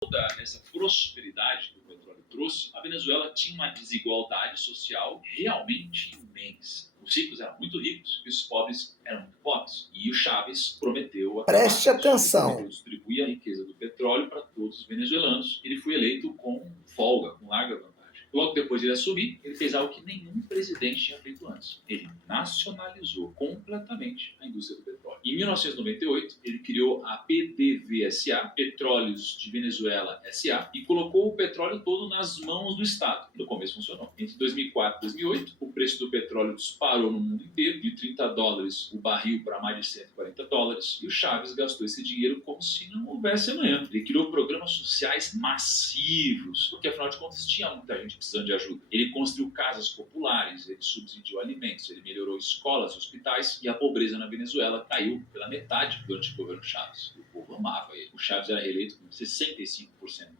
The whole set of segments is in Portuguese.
toda essa prosperidade que o petróleo trouxe, a Venezuela tinha uma desigualdade social realmente imensa. Os ricos eram muito ricos e os pobres eram muito pobres. E o Chávez prometeu Preste atenção. distribuir a riqueza do petróleo para todos os venezuelanos. Ele foi eleito com folga, com larga vantagem. Logo depois de ele assumir, ele fez algo que nenhum presidente tinha feito antes. Ele nacionalizou completamente a indústria do petróleo. Em 1998, ele criou a PDVSA, Petróleos de Venezuela SA, e colocou o petróleo todo nas mãos do Estado. No começo funcionou. Entre 2004 e 2008, o preço do petróleo disparou no mundo inteiro, de $30 o barril para mais de $140, e o Chávez gastou esse dinheiro como se não houvesse amanhã. Ele criou programas sociais massivos, porque afinal de contas tinha muita gente precisando de ajuda. Ele construiu casas populares, ele subsidiou alimentos, ele melhorou escolas e hospitais, e a pobreza na Venezuela caiu pela metade durante o governo Chávez. O povo amava ele. O Chávez era reeleito com 65%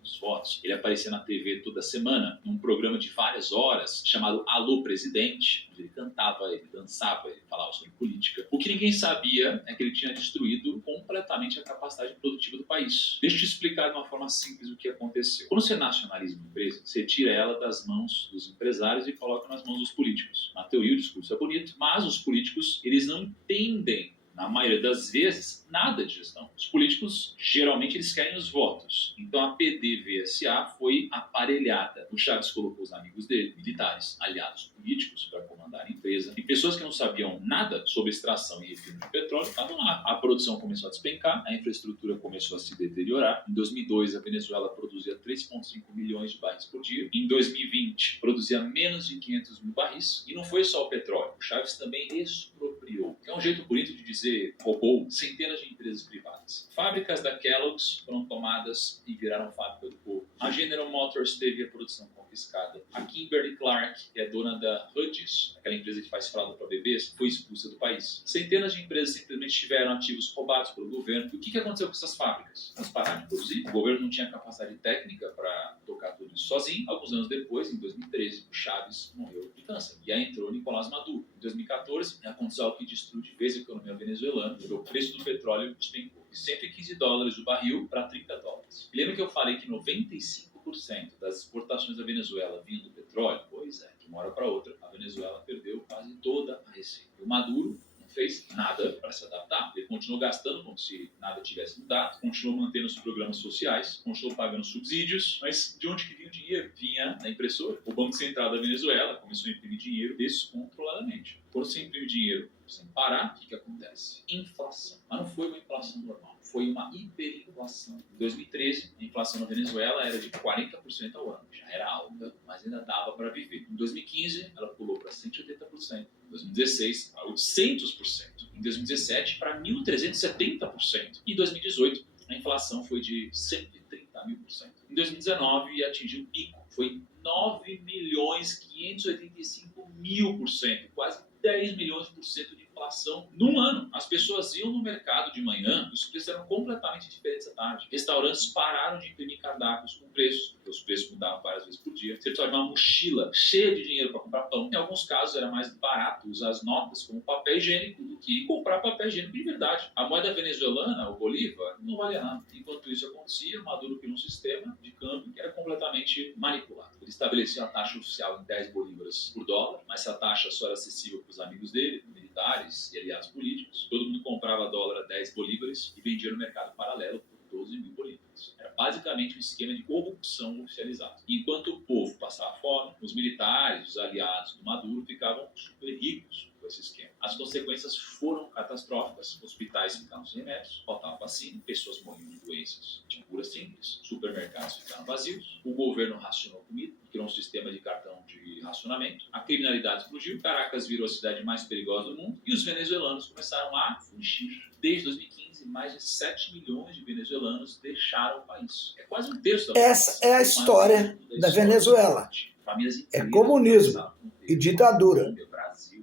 dos votos. Ele aparecia na TV toda semana, num programa de várias horas, chamado Alô Presidente, onde ele cantava, ele dançava, ele falava sobre política. O que ninguém sabia é que ele tinha destruído completamente a capacidade produtiva do país. Deixa eu te explicar de uma forma simples o que aconteceu. Quando você nacionaliza uma empresa, você tira ela das mãos dos empresários e coloca nas mãos dos políticos. Na teoria, o discurso é bonito, mas os políticos, eles não entendem, na maioria das vezes, nada de gestão. Os políticos, geralmente, eles querem os votos. Então, a PDVSA foi aparelhada. O Chávez colocou os amigos dele, militares, aliados políticos, para comandar a empresa. E pessoas que não sabiam nada sobre extração e refino de petróleo estavam lá. A produção começou a despencar, a infraestrutura começou a se deteriorar. Em 2002, a Venezuela produzia 3,5 milhões de barris por dia. Em 2020, produzia menos de 500 mil barris. E não foi só o petróleo. O Chávez também expropriou. É um jeito bonito de dizer roubou centenas de empresas privadas. Fábricas da Kellogg's foram tomadas e viraram fábrica do povo. A General Motors teve a produção confiscada. A Kimberly-Clark, que é dona da Huggies, aquela empresa que faz fralda para bebês, foi expulsa do país. Centenas de empresas simplesmente tiveram ativos roubados pelo governo. E o que aconteceu com essas fábricas? Elas pararam de produzir. O governo não tinha capacidade técnica para tocar tudo isso sozinho. Alguns anos depois, em 2013, o Chávez morreu de câncer. E aí entrou Nicolás Maduro. Em 2014, aconteceu algo que destruiu de vez a economia venezuelana. O preço do petróleo despencou de $115 o barril para $30. Lembra que eu falei que 95% das exportações da Venezuela vinham do petróleo? Pois é, de uma hora para outra, a Venezuela perdeu quase toda a receita. O Maduro não fez nada para se adaptar. Ele continuou gastando como se nada tivesse mudado, continuou mantendo os programas sociais, continuou pagando subsídios, mas de onde que vinha o dinheiro? Vinha da impressora. O Banco Central da Venezuela começou a imprimir dinheiro descontroladamente. Quando você imprime dinheiro sem parar, o que acontece? Inflação. Mas não foi uma inflação normal, foi uma hiperinflação. Em 2013, a inflação na Venezuela era de 40% ao ano. Já era alta, mas ainda dava para viver. Em 2015, ela pulou para 180%. Em 2016, para 800%. Em 2017, para 1.370%. E em 2018, a inflação foi de 130.000%. Em 2019, atingiu um pico. Foi 9.585.000%, quase 10 milhões por cento de inflação num ano. As pessoas iam no mercado de manhã e os preços eram completamente diferentes à tarde. Restaurantes pararam de imprimir cardápios com preços, porque os preços mudavam várias vezes por dia. Você precisava de uma mochila cheia de dinheiro para comprar pão. Em alguns casos era mais barato usar as notas como papel higiênico do que comprar papel higiênico de verdade. A moeda venezuelana, o bolívar, não valia nada. Enquanto isso acontecia, Maduro criou um sistema de câmbio que era completamente manipulado. Ele estabelecia uma taxa oficial em 10 bolívares por dólar, mas essa taxa só era acessível para os amigos dele, militares e aliados políticos. Todo mundo comprava dólar a 10 bolívares e vendia no mercado paralelo por 12.000 bolívares. Era basicamente um esquema de corrupção oficializado. Enquanto o povo passava fome, os militares, os aliados do Maduro ficavam super ricos com esse esquema. As consequências foram catastróficas. Hospitais ficaram sem remédios, faltava vacina, pessoas morriam de doenças de cura simples, supermercados ficaram vazios, o governo racionou comida, criou um sistema de cartão de racionamento, a criminalidade explodiu, Caracas virou a cidade mais perigosa do mundo e os venezuelanos começaram a fugir. Desde 2015, mais de 7 milhões de venezuelanos deixaram o país. É quase um terço da população. Essa é a história da Venezuela. É comunismo e ditadura. Brasil,